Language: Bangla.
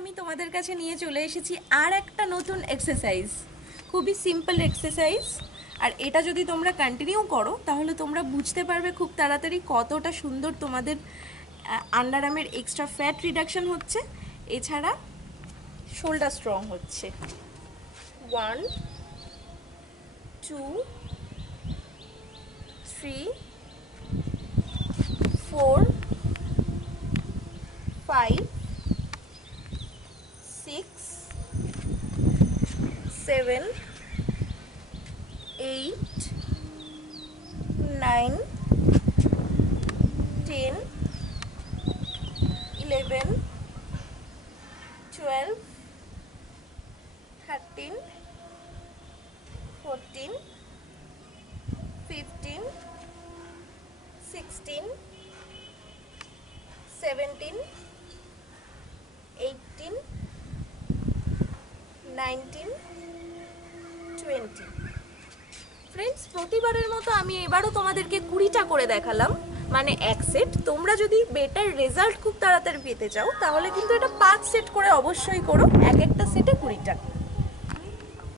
আমি তোমাদের কাছে নিয়ে চলে এসেছি আর একটা নতুন এক্সারসাইজ। খুবই সিম্পল এক্সারসাইজ, আর এটা যদি তোমরা কন্টিনিউ করো তাহলে তোমরা বুঝতে পারবে খুব তাড়াতাড়ি কতটা সুন্দর তোমাদের আন্ডার আর্মের এক্সট্রা ফ্যাট রিডাকশন হচ্ছে, এছাড়া শোল্ডার স্ট্রং হচ্ছে। 1 2 3 4 5 6 7 8 9 10 11 12 13 14 15 16 17 18 19 20। ফ্রেন্ডস, প্রতিবারের মতো আমি এবারও তোমাদেরকে 20টা করে দেখালাম, মানে এক সেট। তোমরা যদি বেটার রেজাল্ট খুব তাড়াতাড়ি পেতে চাও তাহলে কিন্তু এটা 5 সেট করে অবশ্যই করো, এক একটা সেটে 20টা।